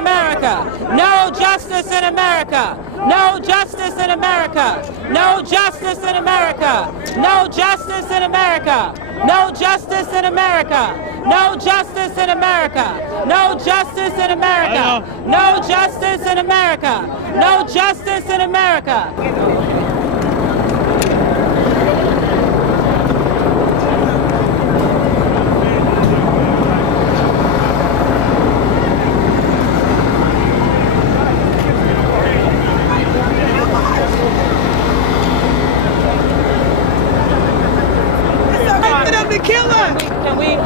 America. No justice in America. No justice in America. No justice in America. No justice in America. No justice in America. No justice in America. No justice in America. No justice in America. No justice in America.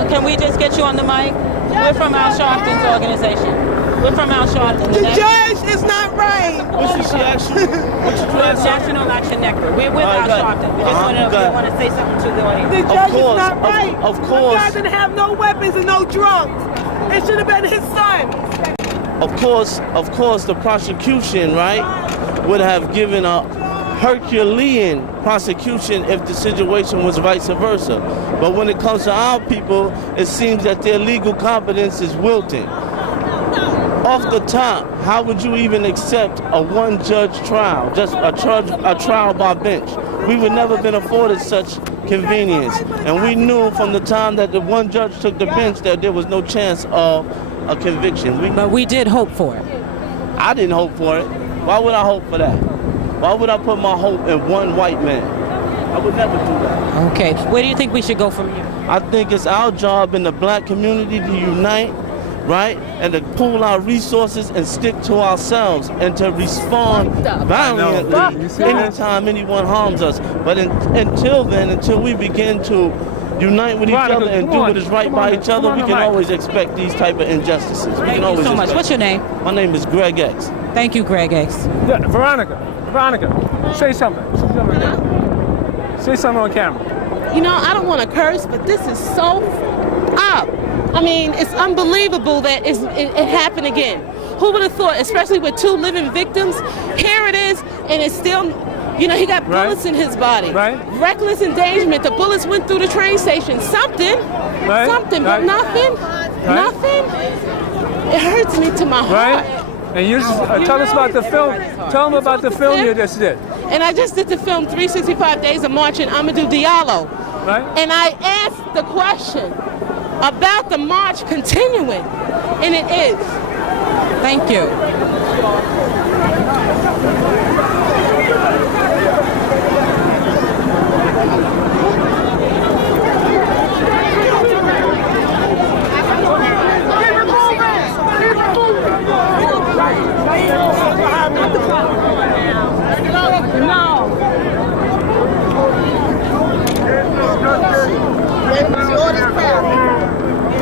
Can we just get you on the mic? We're from Al Sharpton's organization. We're from Al Sharpton. The judge is not right. What did she ask you? What you trying to say? National Action Network. We're with Al Sharpton. We just want to say something to the audience. The judge is not right. Of course. The guy didn't have no weapons and no drums. It should have been his son. Of course, the prosecution, right, would have given a Herculean prosecution if the situation was vice versa. But when it comes to our people, it seems that their legal competence is wilting. Off the top, how would you even accept a one-judge trial, just a trial by bench? We would never been afforded such convenience. And we knew from the time that the one judge took the bench that there was no chance of a conviction. But we did hope for it. I didn't hope for it. Why would I hope for that? Why would I put my hope in one white man? I would never do that. Okay. Where do you think we should go from here? I think it's our job in the black community to unite, right? And to pool our resources and stick to ourselves and to respond valiantly anytime anyone harms us. But until then, until we begin to unite with each other and do what is right by each other, we can always expect these type of injustices. Thank you so much. What's your name? My name is Greg X. Thank you, Greg X. Yeah, Veronica, say something. Say something on camera. You know, I don't want to curse, but this is so up. I mean, it's unbelievable that it happened again. Who would have thought, especially with 2 living victims? Here it is, and it's still, you know, he got bullets in his body. Right. Reckless endangerment. The bullets went through the train station. Something, but nothing. Nothing. It hurts me to my heart. Right. And you tell us about the film. Tell them about the film you just did. And I just did the film 365 Days of Marching Amadou Diallo. Right. And I asked the question about the march continuing, and it is. Thank you.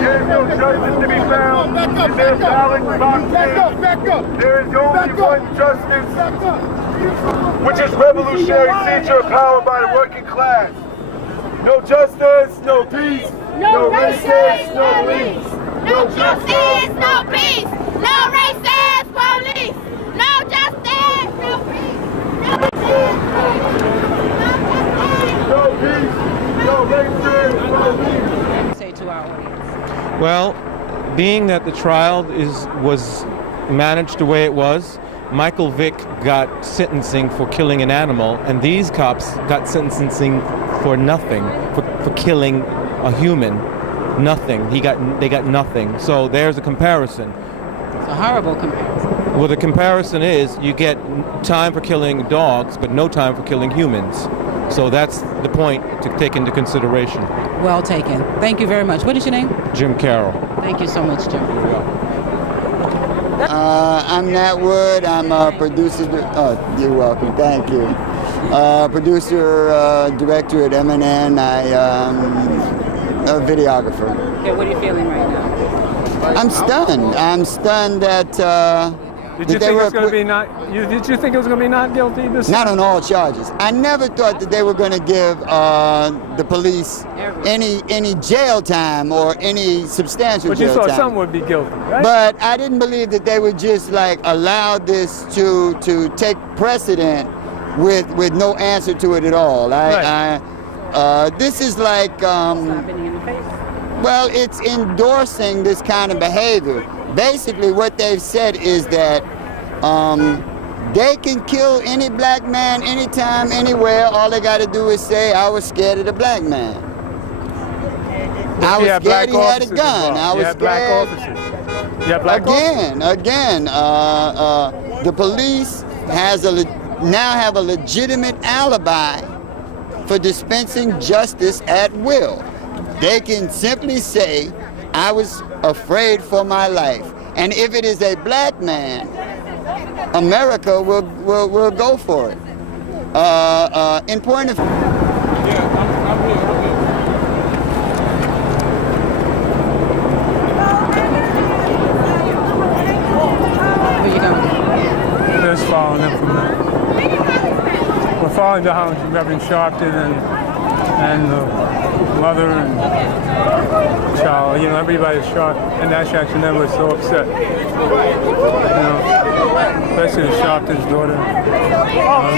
There is no justice to be found in their ballot boxes. There is only one justice, which is revolutionary seizure of power by the working class. No justice, no peace. No racist, no police. No justice, no peace. No racist police. No justice, no peace. No peace, no racist, no peace. Say to our audience. Well, being that the trial was managed the way it was, Michael Vick got sentencing for killing an animal, and these cops got sentencing for nothing, for killing a human. Nothing. They got nothing. So there's a comparison. It's a horrible comparison. Well, the comparison is you get time for killing dogs, but no time for killing humans. So that's the point to take into consideration. Well taken. Thank you very much. What is your name? Jim Carroll. Thank you so much, Jim. I'm Nat Wood. I'm a producer. Oh, you're welcome. Thank you. Producer, director at MNN. A videographer. Okay, what are you feeling right now? I'm stunned. I'm stunned that. Did you think it was going to be not? Did you think it was going to be not guilty? Not on all charges. I never thought that they were going to give the police any jail time or any substantial jail time. But you thought some would be guilty, right? But I didn't believe that they would just like allow this to take precedent with no answer to it at all. This is like. Well, it's endorsing this kind of behavior. basically what they've said is that they can kill any black man anytime, anywhere. All they got to do is say, I was scared of the black man. I was scared he had a gun. I was scared. Again, the police now have a legitimate alibi for dispensing justice at will. They can simply say, I was afraid for my life. And if it is a black man, America will go for it. In point of... Just following them from there. We're following behind Reverend Sharpton and the mother and child. You know, everybody's shocked, and Nash actually never was so upset. You know, especially Sharpton's daughter.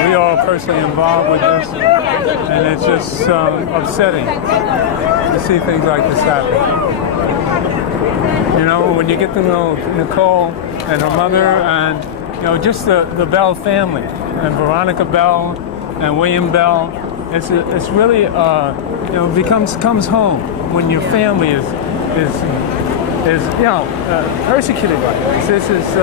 We all personally involved with this, and it's just upsetting to see things like this happen. You know, when you get to know Nicole and her mother and you know, just the Bell family, and Veronica Bell and William Bell, it's really, you know, comes home when your family is you know, persecuted like this. This is,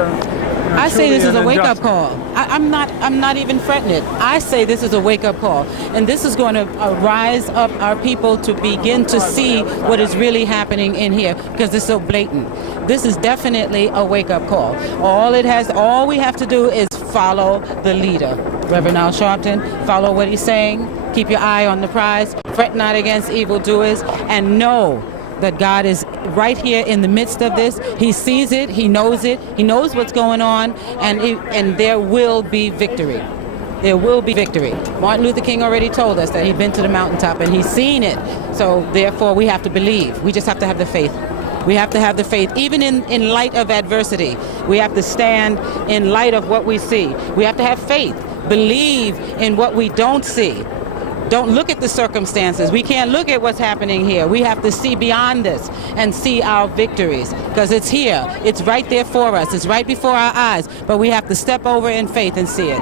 I say this is a wake-up call. I'm not even fretting it. I say this is a wake-up call, and this is going to rise up our people to begin to see what is really happening in here, because it's so blatant. This is definitely a wake-up call. All we have to do is follow the leader, Reverend Al Sharpton. Follow what he's saying. Keep your eye on the prize. Fret not against evildoers, and know that God is right here in the midst of this. He sees it, he knows what's going on, and there will be victory. There will be victory. Martin Luther King already told us that he'd been to the mountaintop and he's seen it. So therefore we have to believe. We just have to have the faith. We have to have the faith, even in light of adversity. We have to stand in light of what we see. We have to have faith. Believe in what we don't see. Don't look at the circumstances. We can't look at what's happening here. We have to see beyond this and see our victories, because it's here. It's right there for us. It's right before our eyes. But we have to step over in faith and see it.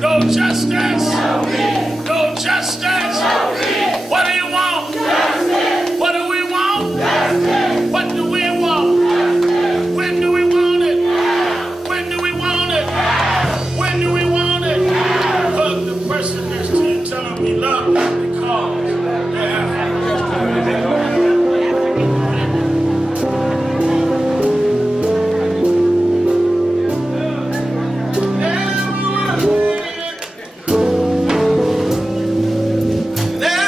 No justice. No justice. What do you want? Justice. What do we want? Justice. What do we want? Justice. When do we want it? When do we want it? When do we want it? Hug the person next to you, tell them we love them because they're African. There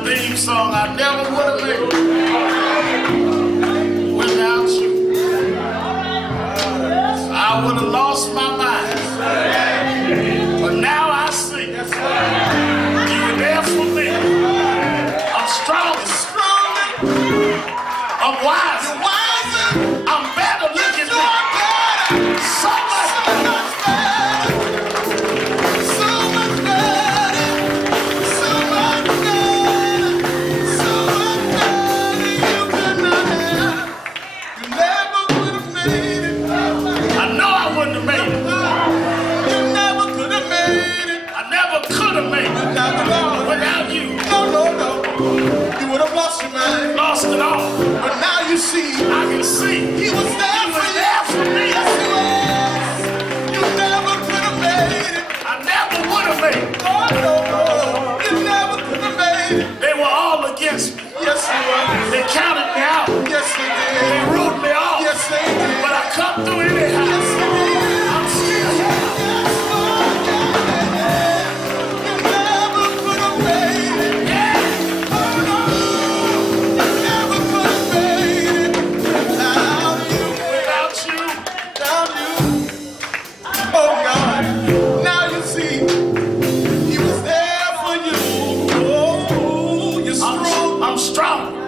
my theme song. I never would have made it without you. I would have lost my mind. But now I see you were there for me. I'm stronger. I'm wiser. I'm better. Look at me. So much better. So much better. So much better. So much better. You could not have. You never would have made it. I know I wouldn't have made it. You never could have made it. I never could have made it without you. No. You would have lost your mind. Lost it all. But now you see. I can see. He was there for me. Yes, he was. You never could have made it. I never would have made it. No. You never could have made it. They were all against me. Yes, they were. They counted me out. Yes, they did. They ruled me off. Yes, they did. But I come through anyhow. Yes, they did. I'm still here.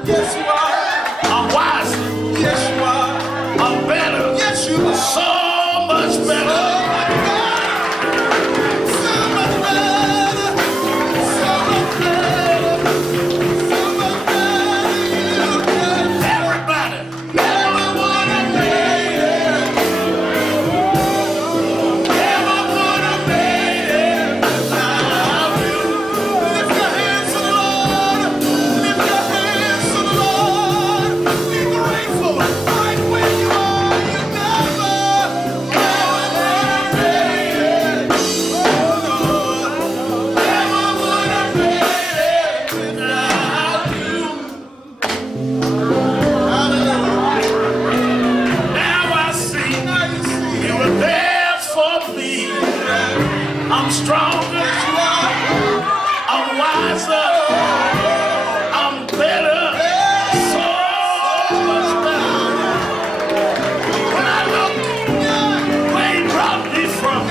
Yes, you are. I'm wise. Yes, you are. I'm better. Yes, you are. So much better. So much better. So much better. So much better. Everybody. Never would have made it. Never would have made it without you. Lift your hands to the Lord. Lift your hands to the Lord. Be grateful right where you are. You never would have made it. Oh, Lord. Never would have made it without you. Hallelujah. Now I see you were there for me. I'm stronger. I'm wiser. I'm better. So much better. When I look where he brought me from,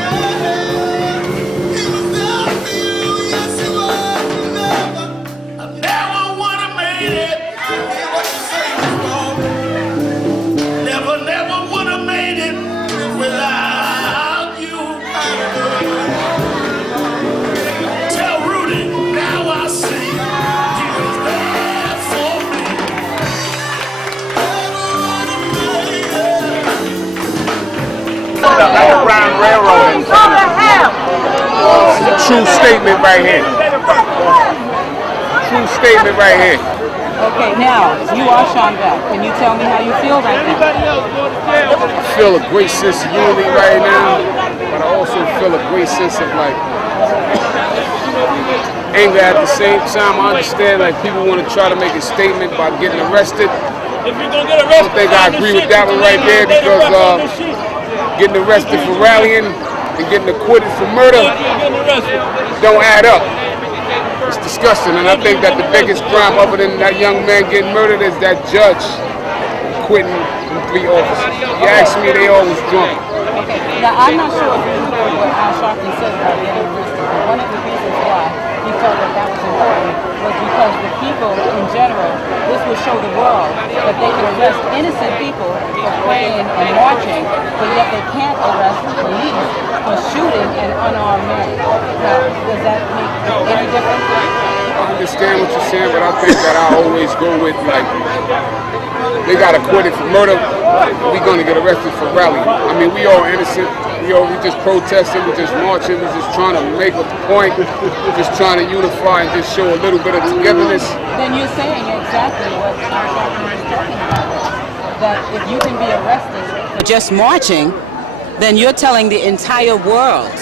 he was there for you. Yes, he was. I never would have made it. I hear what you say, Paul. Never would have made it without you. Tell Rudy, now I see he was there for me. The Underground Railroad. It's a true statement right here. True statement right here. Okay, now, you are Sean Bell. Can you tell me how you feel right now? I feel a great sense of unity right now, but I also feel a great sense of like anger at the same time. I understand like people want to try to make a statement by getting arrested. I don't think I agree with that one right there because getting arrested for rallying and getting acquitted for murder don't add up. It's disgusting, and I think that the biggest crime other than that young man getting murdered is that judge quitting from 3 officers. You ask me, they all was drunk. Okay, now I'm not sure if you heard what Al Sharpton said about getting arrested, but one of the reasons why he felt that that was important was because the people in general, this will show the world that they can arrest innocent people for praying and marching, but yet they can't arrest police for shooting an unarmed man. Now, does that make any difference? I understand what you're saying, but I think that I always go with like, they got acquitted for murder, we're gonna get arrested for rallying. I mean, we all innocent. We just protesting, we just marching, we just trying to make a point, we're just trying to unify and just show a little bit of togetherness. Then you're saying exactly what Al Sharpton was talking about, that if you can be arrested for just marching, then you're telling the entire world,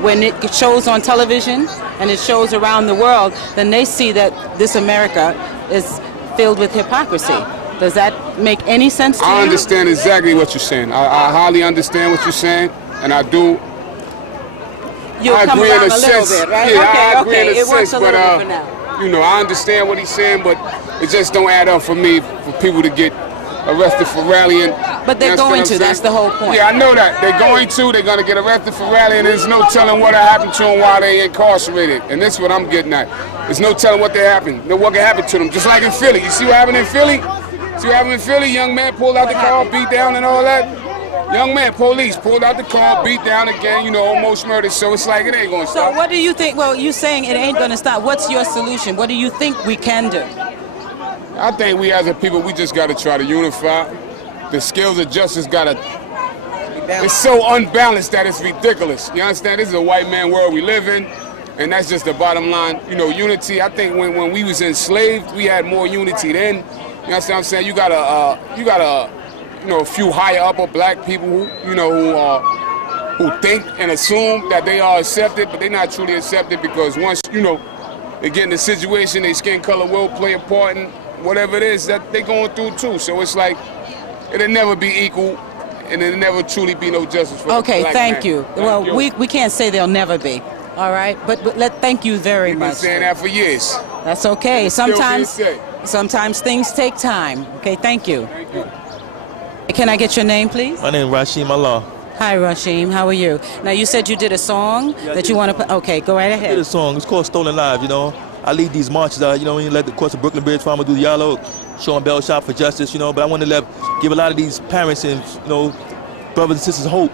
when it shows on television and it shows around the world, then they see that this America is filled with hypocrisy. Does that make any sense to you? I understand exactly what you're saying. I highly understand what you're saying, and I do. You'll come around a little bit, right? Yeah, okay, I agree in a it works sense, a little bit for now. You know, I understand what he's saying, but it just don't add up for me for people to get arrested for rallying. But they're going to, that's the whole point. Yeah, I know that. They're going to get arrested for rallying, and there's no telling what happened to them while they incarcerated. And this is what I'm getting at. There's no telling what can happen to them. Just like in Philly. You see what happened in Philly? See what happened in Philly? Young man pulled out the car, beat down and all that. Young man, police, pulled out the car, beat down again, you know, almost murdered. So it's like it ain't going to stop. So what do you think? Well, you're saying it ain't going to stop. What's your solution? What do you think we can do? I think we as a people, we just got to try to unify. The scales of justice got to... It's so unbalanced that it's ridiculous. You understand? This is a white man world we live in, and that's just the bottom line. You know, unity. I think when we was enslaved, we had more unity then. You understand what I'm saying? You got a few higher upper black people who think and assume that they are accepted, but they're not truly accepted because once, they get in a situation, their skin color will play a part in whatever it is that they're going through too. So it's like, it'll never be equal, and it'll never truly be no justice for okay, the black thank man. you. Well, we can't say there'll never be. All right, but thank you very much. We've been saying that for years. That's okay. Sometimes things take time. Okay, thank you. Thank you. Can I get your name, please? My name is Rasheem Allah. Hi, Rasheem. How are you? Now, you said you did a song that you want to play. Okay, go right ahead. I did a song. It's called Stolen Lives, I lead these marches out, when you let the course of Brooklyn Bridge Farmer do the yellow, showing bell shop for justice, but I want to give a lot of these parents and, brothers and sisters hope,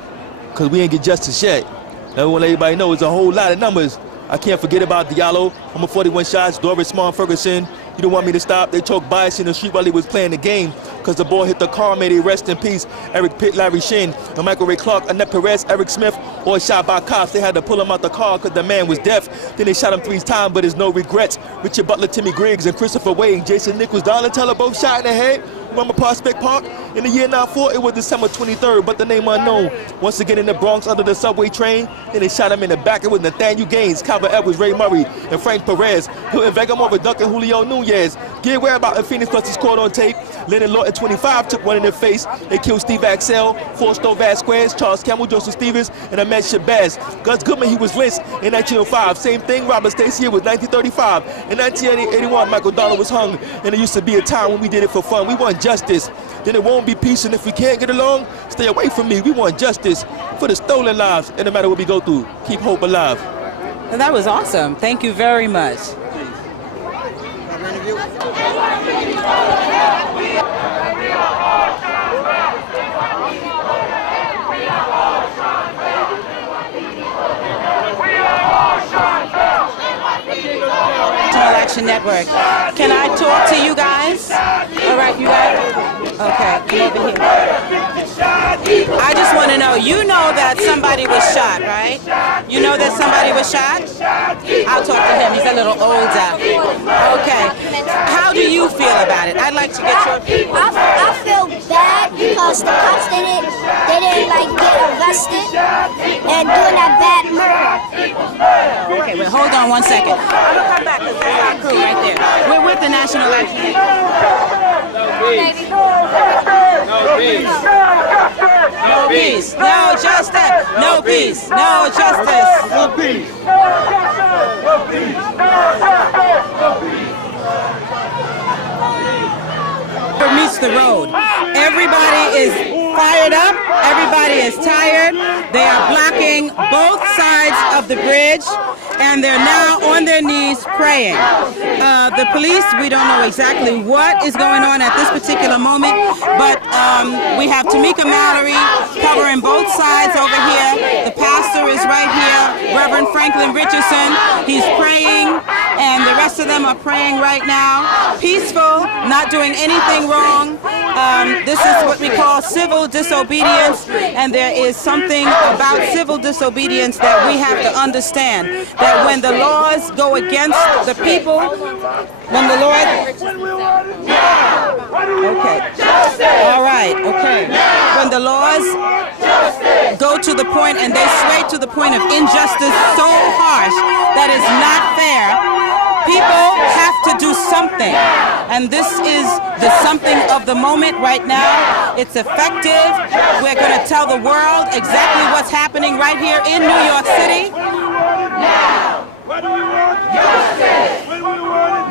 because we ain't get justice yet. And I want to let everybody know it's a whole lot of numbers. I can't forget about Diallo. I'm a 41 shots, Doris Smart Ferguson. You don't want me to stop. They choked bias in the street while he was playing the game because the ball hit the car, may they rest in peace. Eric Pitt, Larry Shin, and Michael Ray Clark, Annette Perez, Eric Smith, all shot by cops. They had to pull him out the car because the man was deaf. Then they shot him 3 times, but there's no regrets. Richard Butler, Timmy Griggs, and Christopher Wade, Jason Nichols, Donatello, both shot in the head. Remember Prospect Park? In the year 94, it was December 23rd, but the name unknown. Once again in the Bronx under the subway train, then they shot him in the back. It was Nathaniel Gaines, Calvin Edwards, Ray Murray, and Frank Perez. Hilton Vega Morgan, Duncan Julio Nunez. Get whereabouts in Phoenix plus is caught on tape. Lennon Lawton 25 took one in the face. They killed Steve Axel, Fausto Vasquez, Charles Campbell, Joseph Stevens, and Ahmed Shabazz. Gus Goodman, he was lynched in 1905. Same thing, Robert Stacey, it was 1935. In 1981, Michael Donald was hung, and it used to be a time when we did it for fun. We want justice. Then it won't be peace, and if we can't get along, stay away from me. We want justice for the stolen lives, and no matter what we go through, keep hope alive. Well, that was awesome. Thank you very much. Action Network. Can I talk to you guys? All right, you guys. Okay, come over here. I just want to know, you know that somebody was shot, right? You know that somebody was shot? I'll talk to him. He's a little older. Okay. How do you feel about it? I'd like to get your opinion. I feel bad because the cops didn't like get arrested and doing that bad murder. Okay, well, hold on one second. I'm gonna come back because that's our crew right there. We're with the National Action Network. No peace. No peace. No justice. No peace. No justice. No peace. Meets the road. Everybody is fired up. Everybody is tired. They are blocking both sides of the bridge, and they're now on their knees praying. The police, we don't know exactly what is going on at this particular moment, but we have Tamika Mallory covering both sides over here. The pastor is right here, Reverend Franklin Richardson. He's praying, and the rest of them are praying right now. Peaceful, not doing anything wrong. This is what we call civil disobedience, and there is something about civil disobedience that we have to understand, that when the laws go against the people, when the Lord... Okay. All right, okay. When the laws go to the point and they sway to the point of injustice so harsh that is not fair, people have to do something, and this is the something of the moment right now. It's effective. We're going to tell the world exactly what's happening right here in New York City. Now, what do we want? Justice. What do we want?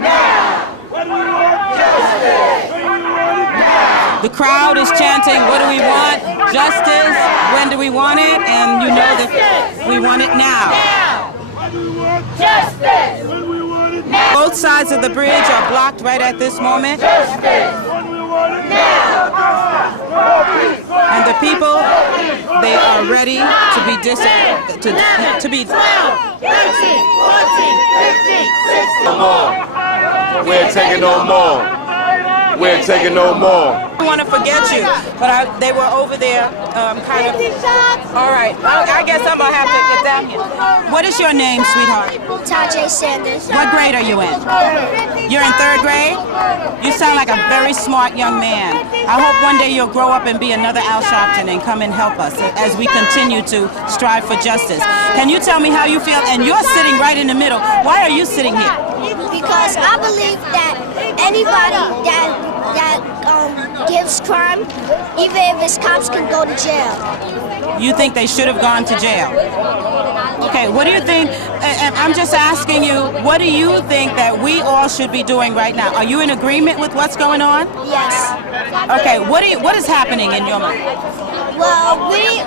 The crowd is chanting, what do we want? Justice. When do we want it? And you know that we want it now. Justice! Both sides of the bridge are blocked right at this moment. And the people, they are ready to be to be. 12, 13, 14, 15, 16. We're taking no more. We're taking no more. I don't want to forget you, but they were over there kind of. All right, I guess I'm going to have to get down here. What is your name, sweetheart? Tajay Sanders. What grade are you in? You're in 3rd grade? You sound like a very smart young man. I hope one day you'll grow up and be another Al Sharpton and come and help us as we continue to strive for justice. Can you tell me how you feel? And you're sitting right in the middle. Why are you sitting here? Because I believe that anybody that gives crime, even if it's cops, can go to jail. You think they should have gone to jail? Okay, what do you think? And I'm just asking you, what do you think that we all should be doing right now? Are you in agreement with what's going on? Yes. Okay, what is happening in your mind? Well, we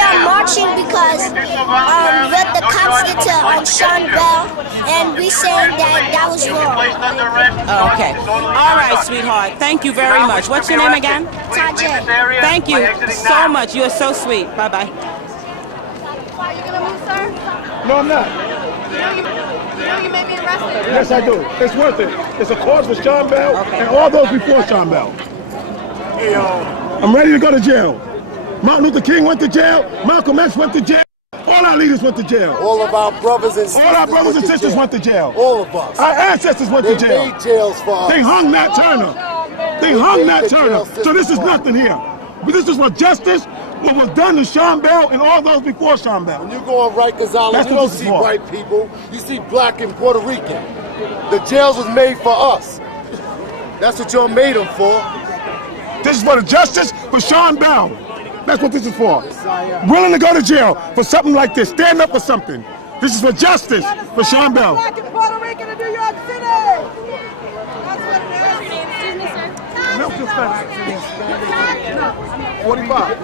are marching because what the cops did to Sean Bell, and we saying that was wrong. Okay. All right, sweetheart. Thank you very much. What's your name again? Tajay. Thank you so much. You are so sweet. Bye-bye. Are you going to move, sir? No, I'm not. You know you made me arrested? Yes, I do. It's worth it. It's a cause for Sean Bell and all those before Sean Bell. I'm ready to go to jail. Martin Luther King went to jail. Malcolm X went to jail. All our leaders went to jail. All of our brothers and sisters. All our brothers and sisters went to jail. All of us. Our ancestors went to jail. They made jails for us. They hung Nat Turner. They hung Nat Turner. So this is nothing here. But this is for justice. What was done to Sean Bell and all those before SeanEll. When you go on Rikers Island, you don't see white people. You see black and Puerto Rican. The jails was made for us. That's what y'all made them for. This is for the justice for Sean Bell. That's what this is for. Willing to go to jail for something like this. Stand up for something. This is for justice for Sean Bell. Black and Puerto Rican in New York City. That's what it is. Excuse me, sir. Milk dispensers. 45.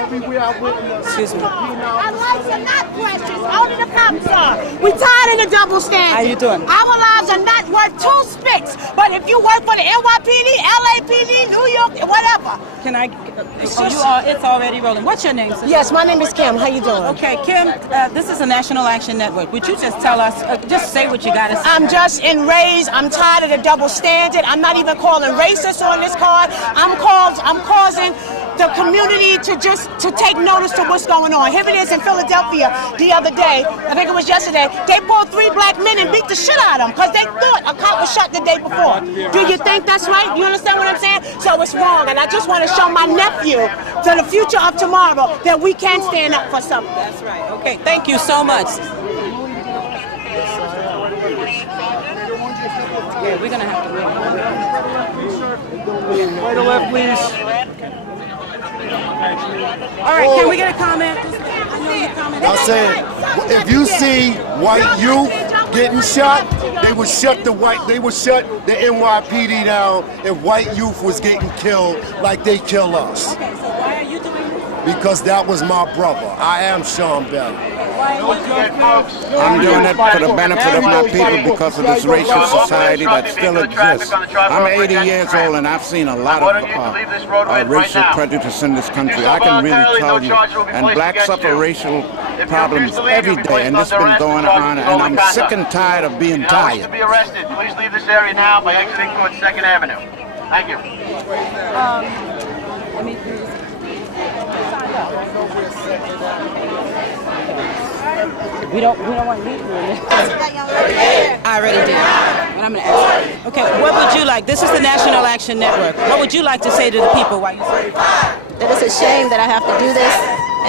Everywhere I went. Excuse me. Our lives are not precious. Only the cops are. We tired of the double standard. How you doing? Our lives are not worth 2 spicks. But if you work for the NYPD, LAPD, New York, whatever. Can I? It's already rolling. What's your name, sister? Yes, my name is Kim. How you doing? Okay, Kim. This is a National Action Network. Would you just tell us? Just say what you got to say. I'm just enraged. I'm tired of the double standard. I'm not even calling racist on this card. I'm causing the community to take notice to what's going on. Here it is in Philadelphia the other day. I think it was yesterday. They pulled 3 black men and beat the shit out of them because they thought a cop was shot the day before. Do you think that's right? You understand what I'm saying? So it's wrong, and I just want to show my nephew to the future of tomorrow that we can stand up for something. That's right. Okay, thank you so much. Yeah, we're gonna have to wait. Right to left, please. All right, can we get a comment? I know you commented. I'm saying, if you see white youth getting shot, they would shut the NYPD down if white youth was getting killed like they kill us. Okay, so why are you doing this? Because that was my brother. I am Sean Bell. I'm doing it for the benefit of my people because of this racial society that still exists. I'm 80 years old and I've seen a lot of racial prejudice in this country. I can really tell you. And blacks suffer racial problems every day, and this has been going on, and I'm sick and tired of being tired. To be arrested, please leave this area now by exiting towards 2nd Avenue. Thank you. Let me We don't want to leave you in this. I already did. And I'm going to ask you. Okay, what would you like? This is the National Action Network. What would you like to say to the people while you say that it's a shame that I have to do this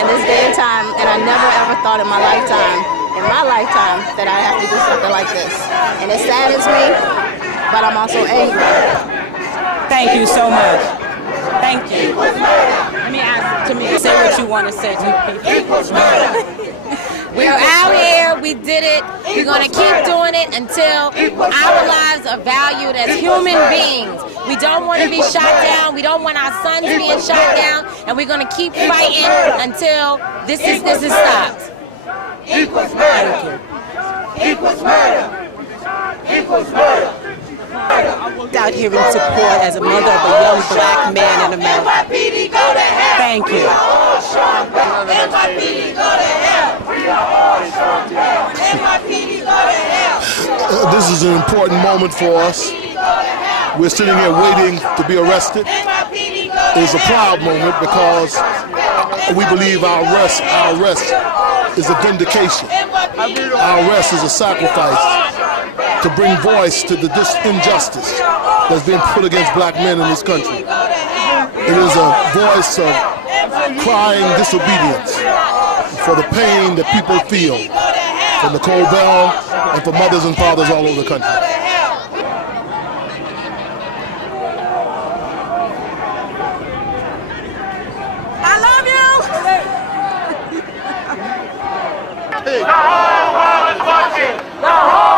in this day and time, and I never ever thought in my lifetime that I have to do something like this. And it saddens me, but I'm also angry. Thank you so much. Thank you. Let me ask to me, say what you want to say to people. We're out here, we We did it. We're going to keep doing it until our lives are valued as human beings. We don't want to be shot down. We don't want our sons being shot down. And we're going to keep fighting until this is stopped. Equals murder. Equals murder. Equals murder. Out here in support as a mother of a young black man in America. NYPD go to hell. Thank you. NYPD go to hell. NYPD go to hell. This is an important moment for us. We're sitting here waiting to be arrested. It's a proud moment because we believe our arrest is a vindication. Our arrest is a sacrifice to bring voice to the injustice that's being put against black men in this country. It is a voice of crying disobedience for the pain that people feel from Nicole Bell and for mothers and fathers all over the country. I love you! The whole world is watching. The whole